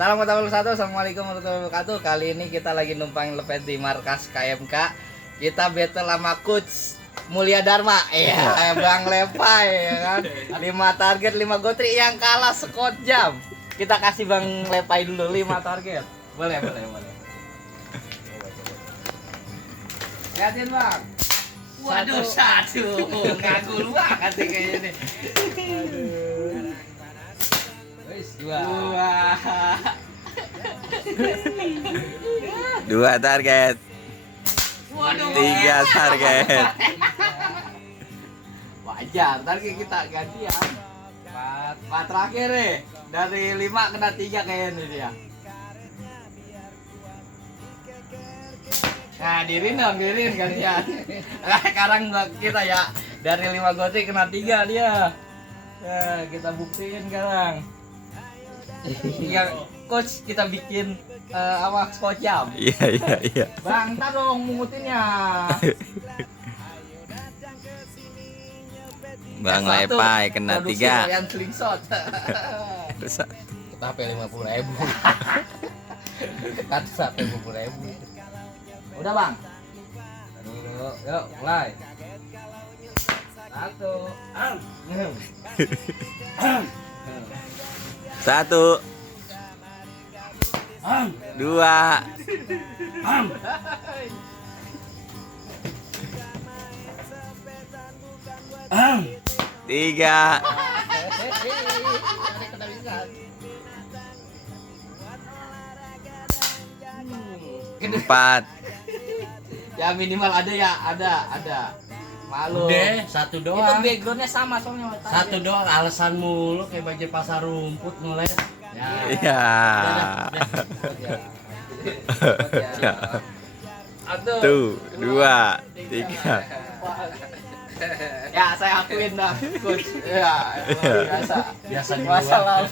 Salam Kota Satu, assalamualaikum warahmatullahi wabarakatuh. Kali ini kita lagi numpang lepet di markas KMK. Kita battle sama Coach Mulia Dharma. Iya, Bang Lepai ya kan. 5 target 5 gotri, yang kalah skot jam. Kita kasih Bang Lepai dulu 5 target. Boleh. Lihatin Bang. Waduh, satu. Ngagul banget nih kayaknya nih. Dua target. Waduh, 3 target. Wajar, target kita gantian. 4 terakhir nih. Dari 5 kena 3 kayaknya dia. Nah, dirin gantian. Sekarang kita ya. Dari 5 gotri kena 3 dia. Nah, kita buktiin sekarang. Yang coach kita bikin awak skot jam. Iya. Bang, ntar dong mungutinnya. Bang Lepai kena 3. Yang slingshot. Kita HP 50.000. Kita HP 50.000. Udah Bang. Dulu, yuk mulai. 1 2 3 4 Ya minimal ada ya, ada. Malu. Udah, satu Itu doang. backgroundnya sama soalnya. Satu doang alasan mulu kayak baju pasar rumput ngeles. Ya. Iya. Ya. 1 2 3 Ya saya akuin dah, coach. Ya, biasa. Biasa juga. Masalah.